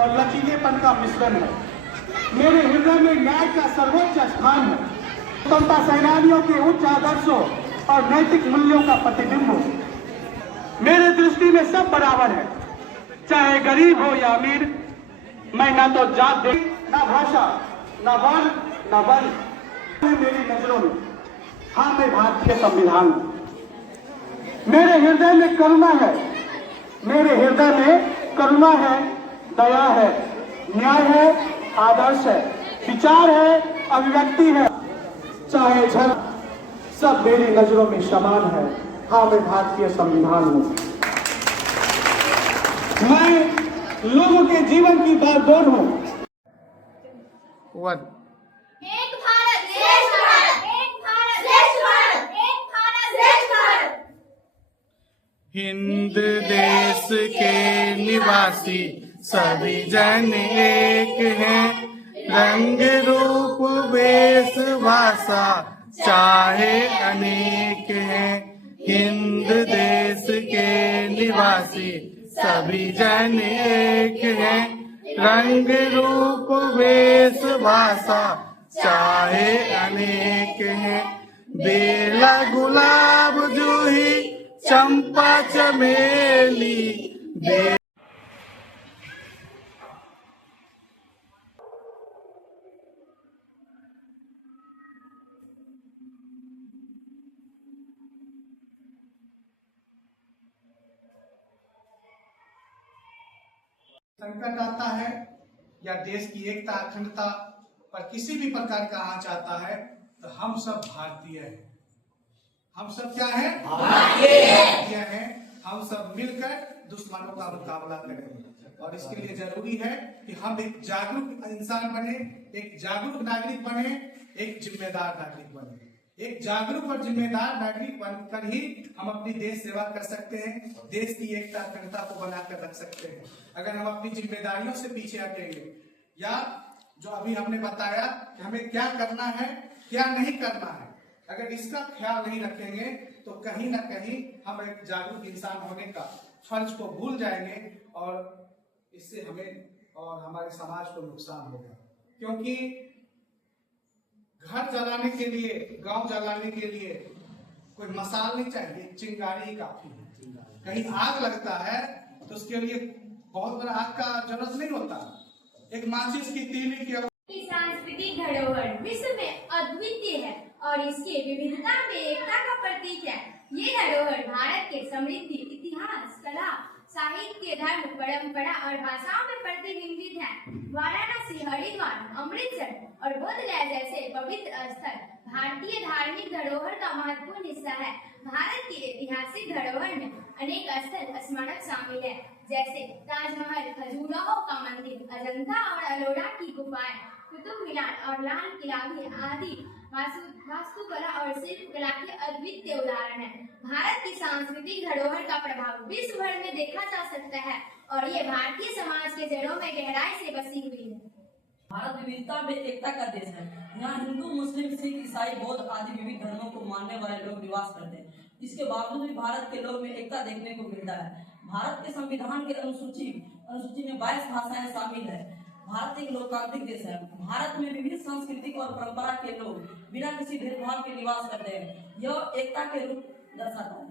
और लचीलेपन का मिश्रण है। मेरे हृदय में न्याय का सर्वोच्च स्थान है। स्वतंत्रता सेनानियों के उच्च आदर्शों और नैतिक मूल्यों का प्रतिबिंब हो। मेरे दृष्टि में सब बराबर है, चाहे गरीब हो या अमीर। मैं ना तो जात देख, ना भाषा, ना वर्ण, ना वर्ण। मेरी नजरों में हाँ, मैं भारतीय संविधान हूं। मेरे हृदय में करुणा है, मेरे हृदय में करुणा है, दया है, न्याय है, आदर्श है, विचार है, अभिव्यक्ति है। चाहे झल सब मेरी नजरों में समान है। हाँ, मैं भारतीय संविधान हूं। मैं लोगों के जीवन की बागडोर हूं। एक भारत श्रेष्ठ भारत, एक भारत श्रेष्ठ भारत, एक भारत श्रेष्ठ भारत। हिंद देश के निवासी सभी जन एक हैं, रंग रूप वेश भाषा चाहे अनेक हैं। हिंद देश के निवासी सभी जन एक हैं, रंग रूप वेश भाषा चाहे अनेक हैं। बेला गुलाब जूही चंपा चमेली संकट आता है या देश की एकता अखंडता पर किसी भी प्रकार का आंच आता है तो हम सब भारतीय हैं। हम सब क्या हैं? भारतीय हैं। हम सब मिलकर दुश्मनों का मुकाबला करें और इसके लिए जरूरी है कि हम एक जागरूक इंसान बने, एक जागरूक नागरिक बने, एक जिम्मेदार नागरिक बने। एक जागरूक और जिम्मेदार नागरिक बनकर ही हम अपनी देश सेवा कर सकते हैं, देश की एकता अखंडता को बनाकर रख सकते हैं। अगर हम अपनी जिम्मेदारियों से पीछे हटेंगे या जो अभी हमने बताया कि हमें क्या करना है, क्या नहीं करना है, अगर इसका ख्याल नहीं रखेंगे तो कहीं ना कहीं हम एक जागरूक इंसान होने का फर्ज को भूल जाएंगे और इससे हमें और हमारे समाज को नुकसान होगा। क्योंकि घर जलाने के लिए, गांव जलाने के लिए कोई मसाल नहीं चाहिए, चिंगारी ही काफी है। कहीं आग लगता है तो उसके लिए बहुत बड़ा आग का जरूरत नहीं होता, एक माचिस की तीली की सांस्कृतिक धरोहर विश्व में अद्वितीय है और इसके विविधता में एकता का प्रतीक है। ये धरोहर भारत के समृद्धि इतिहास, कला, साहित्य, धर्म, परंपरा और भाषाओं में प्रतिबिंबित है। वाराणसी, हरिद्वार, अमृतसर और बोधगया जैसे पवित्र स्थल भारतीय धार्मिक धरोहर का महत्वपूर्ण हिस्सा है। भारत की ऐतिहासिक धरोहर में अनेक स्थल स्मारक शामिल है, जैसे ताजमहल, खजुराहो का मंदिर, अजंता और अलोरा की गुफाएं, कुतुब मीनार और लाल किला भी आदि वास्तुकला और शिल्पकला के अद्वितीय उदाहरण है। भारत की सांस्कृतिक धरोहर का प्रभाव विश्व भर में देखा जा सकता है और ये भारतीय समाज के जड़ों में गहराई से बसी हुई है। भारत विविधता में एकता का देश है। यहाँ हिंदू, मुस्लिम, सिख, ईसाई, बौद्ध आदि विविध धर्मों को मानने वाले लोग निवास करते हैं। इसके बावजूद भी भारत के लोग में एकता देखने को मिलता है। भारत के संविधान के अनुसूची में 22 भाषाएं शामिल है। भारत एक लोकतांत्रिक देश है। भारत में विभिन्न सांस्कृतिक और परंपरा के लोग बिना किसी भेदभाव के निवास करते हैं। यह एकता के रूप दर्शाता है।